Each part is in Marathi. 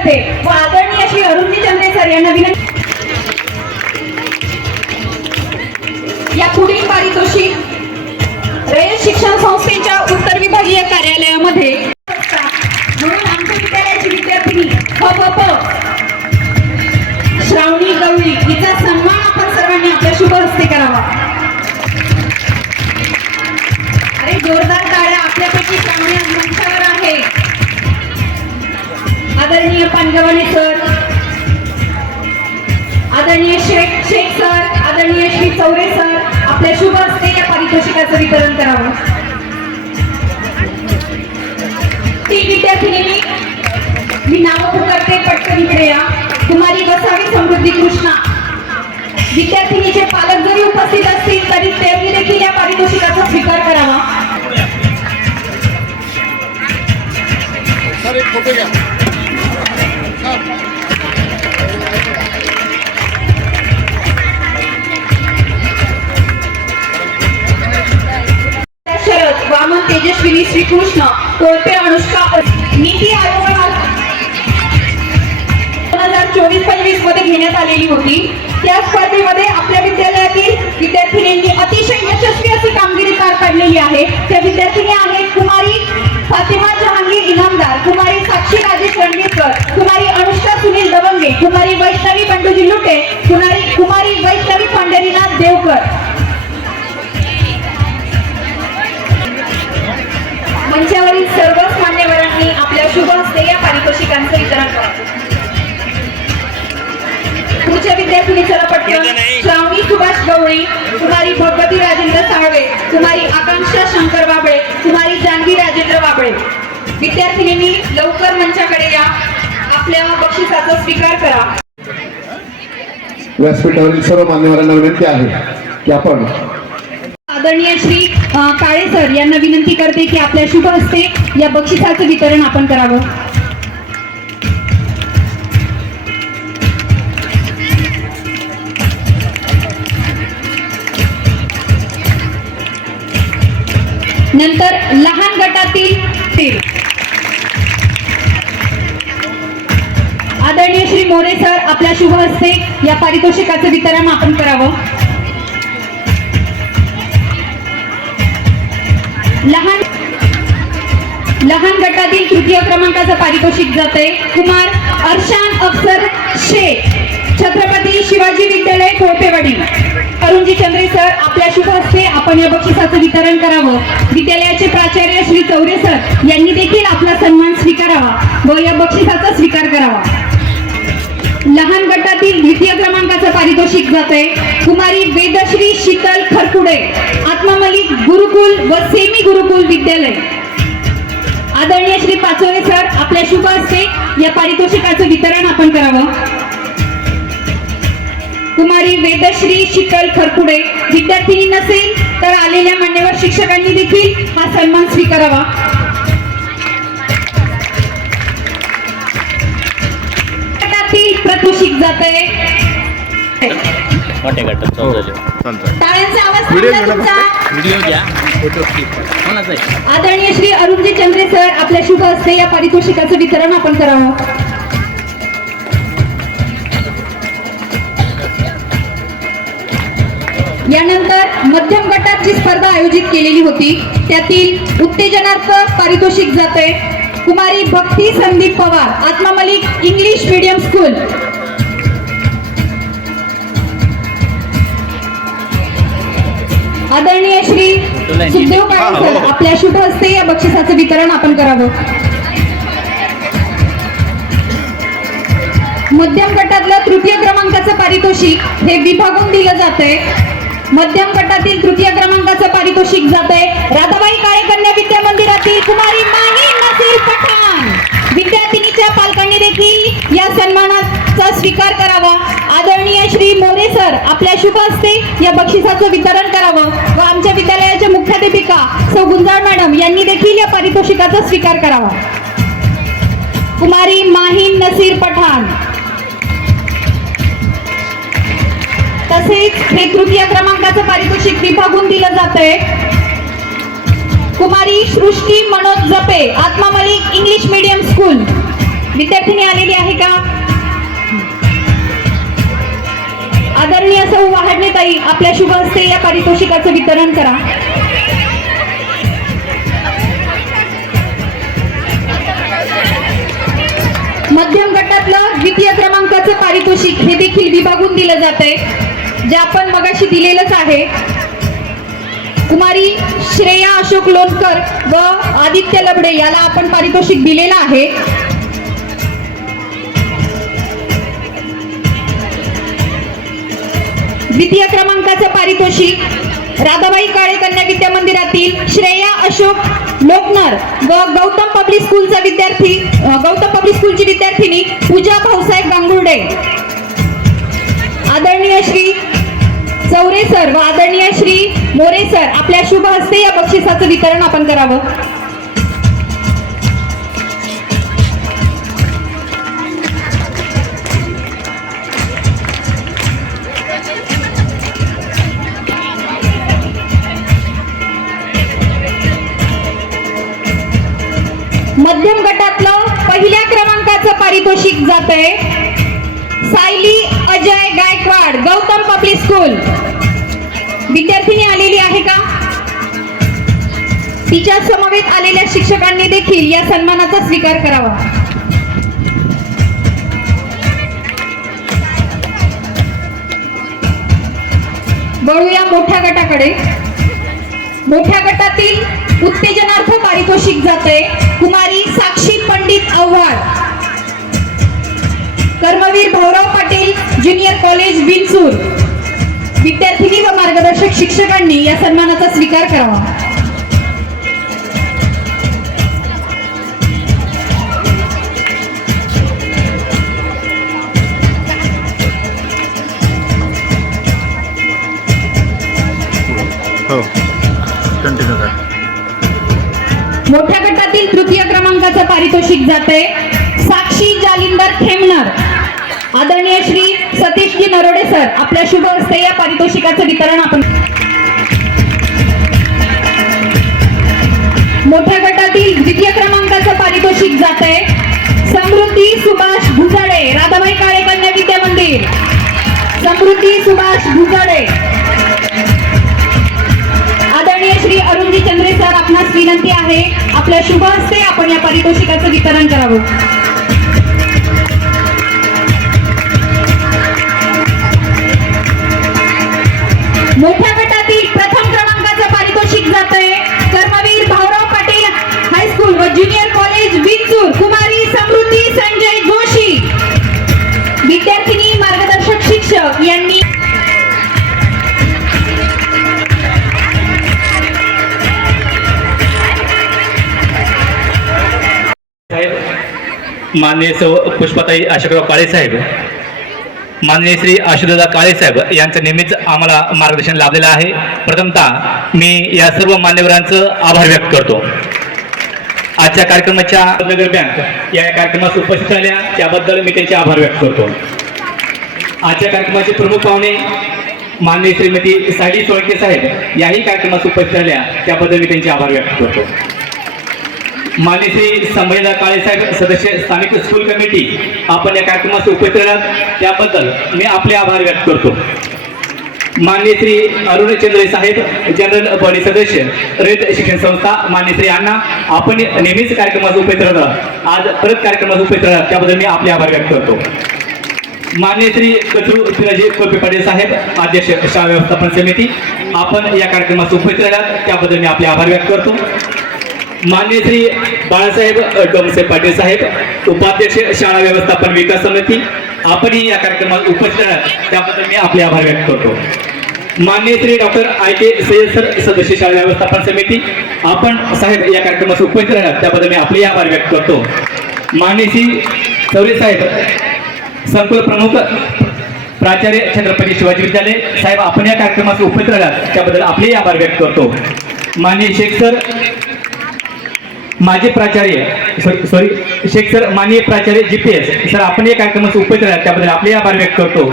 करते. व आदरणीय श्री अरुणजी चंद्रे सर यांना विनंती या पुढील पारितोषिक रयत शिक्षण संस्थेच्या उत्तर विभागीय कार्यालयामध्ये म्हणून आमच्या विद्यालयाची विद्यार्थिनी प श्रावणी गवळी हिचा सन्मान आपण सर्वांनी आपल्या शुभ हस्ते करावा. अरे जोरदार टाळ्या आपल्यापैकी श्रावणी मंचावर आदरणीय पानगवाणे सर आदरणीय शेख शेख सर आदरणीय श्री चौरे सर आपल्या शुभ हस्ते या पारितोषिकाचं वितरण करावं. ती विद्यार्थिनी मी नाव करते पटकन इकडे या. कुमारी वसावी समृद्धी कृष्णा. विद्यार्थिनीचे पालक जरी उपस्थित असतील तरी त्यांनी देखील या पारितोषिकाचा स्वीकार करावा. तेजस्विनी श्रीकृष्ण कोळपे अनुष्का नीती आयोग दोन हजार चोवीस पंचवीसमध्ये घेण्यात आलेली होती. त्या स्पर्धेमध्ये आपल्या विद्यालयातील विद्यार्थिनींनी अतिशय यशस्वी अशी कामगिरी पार पाडलेली आहे. त्या विद्यार्थिनी चला पटकन. श्रावणी सुभाष गवळी कुमारी भगवती राजेंद्र साळवे कुमारी आकांक्षा शंकर बाबळे कुमारी जानवी राजेंद्र बाबळे. विद्यार्थिनींनी लवकर मंचाकडे या. आपल्या बक्षिसाचा स्वीकार करा. व्यासपीठावरील सर्व मान्यवरांना विनंती आहे की आपण आदरणीय श्री काळे सर यांना विनंती करते की आपल्या शुभ हस्ते या बक्षिसाचं वितरण आपण करावं. नंतर लहान गटातील तीन. आदरणीय श्री मोरे सर आपल्या शुभ हस्ते या पारितोषिकाचं वितरण आपण करावं. लहान लहान गटातील तृतीय क्रमांकाचं पारितोषिक जाते कुमार अर्शान अफसर शेख छत्रपती शिवाजी विद्यालय कोळपेवाडी अरुणजी चंद्रे सर आपल्या शुभ हस्ते आपण या बक्षिसाचं वितरण करावं. विद्यालयाचे प्राचार्य श्री चौरे सर यांनी देखील आपला सन्मान स्वीकारावा व या बक्षिसाचा स्वीकार करावा. लहान गटातील द्वितीय क्रमांकाचं पारितोषिक जाते कुमारी वेदश्री शीतल खरकुडे आत्मामलिक गुरुकुल व सेमी गुरुकुल विद्यालय. आदरणीय श्री पाचोरे सर आपल्या शुभ हस्ते या पारितोषिकाचं वितरण आपण करावं. कुमारी वेदश्री शीतल खरकुडे. विद्यार्थिनी नसेल तर आलेल्या मान्यवर शिक्षकांनी देखील हा सन्मान स्वीकारावा. पारितोषिक जाते कोणाचा आहे? आदरणीय श्री अरुणजी चंद्रे सर आपल्या शुभ हस्ते या पारितोषिकाचं वितरण आपण करावं. यानंतर मध्यम गटात जी स्पर्धा आयोजित केलेली होती. त्यातील उत्तेजनार्थ पारितोषिक जाते कुमारी भक्ती संदीप पवार आत्मा मलिक इंग्लिश मीडियम स्कूल आदरणीय श्री सुखदेव काळे सर आपल्या शुभ हस्ते या बक्षिसाचं वितरण आपण करावं. मध्यम गटातलं तृतीय क्रमांकाचं पारितोषिक हे विभागून दिलं जातंय. मध्यम गटातील तृतीय क्रमांकाचं पारितोषिक जातंय. राधाबाई काळे कन्या विद्या मंदिरातील कुमारी माही नसीर पठाण. विद्यार्थिनीच्या पालकांनी देखील या सन्मानाचा स्वीकार करावा. आदरणीय श्री मोरे सर आपल्या शुभ हस्ते या बक्षिसाचं वितरण करावं व आमच्या विद्यालयाच्या मुख्याध्यापिका सौ गुंजाळ मॅडम यांनी देखील या पारितोषिकाचा स्वीकार करावा. कुमारी माहीन नसीर पठाण. तसेच हे तृतीय क्रमांकाचं पारितोषिक विभागून दिलं जातंय. कुमारी सृष्टी मनोज जपे आत्मा मलिक इंग्लिश मीडियम स्कूल विद्यार्थिनी आलेली आहे का? आदरणीय सौ वाहडणे ताई आपल्या शुभ हस्ते या पारितोषिकाचं वितरण करा. मध्यम गटातलं द्वितीय क्रमांकाचं पारितोषिक हे देखील विभागून दिलं जात आहे जे आपण मगाशी दिलेलंच आहे. कुमारी श्रेया अशोक लोणकर व आदित्य लबडे याला आपण पारितोषिक दिलेलं आहे. द्वितीय क्रमांकाचं पारितोषिक राधाबाई काळे कन्या विद्या मंदिरातील श्रेया अशोक लोकनर व गौतम पब्लिक स्कूलचा विद्यार्थी गौतम पब्लिक स्कूलची विद्यार्थिनी पूजा भाऊसाहेब गांगुर्डे. आदरणीय श्री चौरे सर व आदरणीय श्री मोरे सर आपल्या शुभ हस्ते या बक्षिसाचं वितरण आपण करावं. मध्यम गटातलं पहिल्या क्रमांकाचं पारितोषिक जात आहे सायली अजय गायकवाड गौतम पब्लिक स्कूल. विद्यार्थिनी आलेली आहे का? तिच्या समवेत आलेल्या शिक्षकांनी देखील या सन्मानाचा स्वीकार करावा. वळूया मोठ्या गटाकडे. मोठ्या गटातील उत्तेजनार्थ पारितोषिक जाते कुमारी Sakshi Pandit Awhad. Karmaveer Bhaurao Patil junior college Vinchur. विद्यार्थिनी व मार्गदर्शक शिक्षकांनी या सन्मानाचा स्वीकार करावा. हो. कंटिन्यू करा. मोठ्या गटातील तृतीय क्रमांकाचं पारितोषिक जाते साक्षी जालिंदर खेमनर आदरणीय श्री सतीशजी नरोडे सर आपल्या शुभ हस्ते या पारितोषिकाचं वितरण आपण मोठ्या गटातील द्वितीय क्रमांकाचं पारितोषिक जात आहे समृद्धी सुभाष भुजाडे राधाबाई काळे कन्या विद्या मंदिर. समृद्धी सुभाष भुजाडे. आदरणीय श्री अरुणजी चंद्रे सर आपणास विनंती आहे आपल्या शुभ हस्ते आपण या पारितोषिकाचं वितरण करावं. मोठ्या गटातील प्रथम क्रमांकाचं पारितोषिक जातोय. कर्मवीर भाऊराव पाटील हायस्कूल व ज्युनियर कॉलेज विंचूर कुमारी समृद्धी संजय जोशी. विद्यार्थिनी मार्गदर्शक शिक्षक यांनी साहेब माननीय सौ पुष्पाताई आशकराव काळे साहेब माननीय श्री आशुदादा काळे साहेब यांचं नेहमीच आम्हाला मार्गदर्शन लाभलेलं आहे. प्रथमतः मी या सर्व मान्यवरांचं आभार व्यक्त करतो. आजच्या कार्यक्रमाच्या नगर बँक या कार्यक्रमास उपस्थित झाल्या. त्याबद्दल मी त्यांचे आभार व्यक्त करतो. आजच्या कार्यक्रमाचे प्रमुख पाहुणे माननीय श्रीमती साडी सोळके साहेब याही कार्यक्रमास उपस्थित झाल्या. त्याबद्दल मी त्यांचे आभार व्यक्त करतो. मान्य श्री संभाजीदार काळेसाहेब सदस्य स्थानिक स्कूल कमिटी आपण या कार्यक्रमास उपस्थित राहत त्याबद्दल मी आपले आभार व्यक्त करतो. मान्य श्री अरुण चंद्रे साहेब जनरल बॉडी सदस्य रेड शिक्षण संस्था मान्य श्री अण्णा आपण नेहमीच कार्यक्रमास उपस्थित राहत. आज परत कार्यक्रमास उपस्थित राहतात त्याबद्दल मी आपले आभार व्यक्त करतो. मान्य श्री कचरू फिराजी कोपे पाटील साहेब अध्यक्ष शाळा व्यवस्थापन समिती आपण या कार्यक्रमास उपस्थित राहत त्याबद्दल मी आपले आभार व्यक्त करतो. मान्य श्री बाळासाहेब डोमसे पाटील साहेब उपाध्यक्ष शाळा व्यवस्थापन विकास समिती आपणही या कार्यक्रमात उपस्थित आहात. त्याबद्दल मी आपले आभार व्यक्त करतो. मान्य Shri doctor I K Sayyad sir सदस्य शाळा व्यवस्थापन समिती आपण साहेब या कार्यक्रमात उपस्थित राहतात त्याबद्दल मी आपले आभार व्यक्त करतो. मान्य श्री चौरे साहेब संकुल प्रमुख प्राचार्य छत्रपती शिवाजी विद्यालय साहेब आपण या कार्यक्रमात उपस्थित राहिलात त्याबद्दल आपलेही आभार व्यक्त करतो. मान्य शेख सर माजी प्राचार्य सॉरी सॉरी शेख सर माननीय प्राचार्य जी पी एस सर आपण या कार्यक्रमाचे उपस्थित राहतात त्याबद्दल आपले आभार व्यक्त करतो.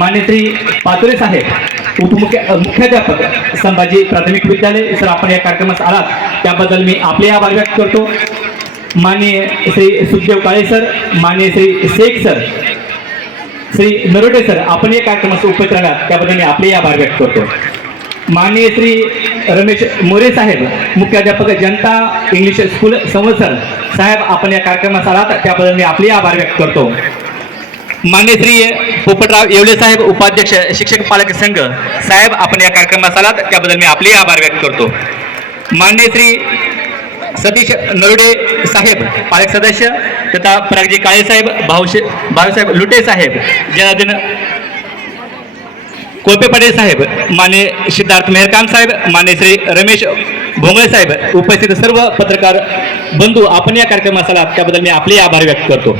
मान्य श्री पातुरे साहेब उपमुख्य मुख्याध्यापक संभाजी प्राथमिक विद्यालय सर आपण या कार्यक्रमात आलात त्याबद्दल मी आपले आभार व्यक्त करतो. माननीय श्री सुखदेव काळे सर माननीय श्री शेख सर श्री नरोटे सर आपण या कार्यक्रमास उपस्थित राहणार त्याबद्दल मी आपले आभार व्यक्त करतो. माननीय श्री रमेश मोरे साहेब मुख्याध्यापक जनता इंग्लिश स्कूल संवत्सर. साहेब आपण या कार्यक्रमास आलात त्याबद्दल मी आपले आभार व्यक्त करतो. मान्य श्री पोपटराव येवले साहेब उपाध्यक्ष शिक्षक पालक संघ साहेब आपण या कार्यक्रमास आलात त्याबद्दल मी आपले आभार व्यक्त करतो. मान्य श्री सतीश नरुडे साहेब पालक सदस्य तथा परागजी काळे साहेब भाऊशे भाऊसाहेब लुटे साहेब जनार्दन कोपेपाडे पाटील साहेब माने सिद्धार्थ मेहरकाम साहेब माने श्री रमेश भोंगळे साहेब उपस्थित सर्व पत्रकार बंधू आपण या कार्यक्रमास आलात त्याबद्दल मी आपले आभार व्यक्त करतो.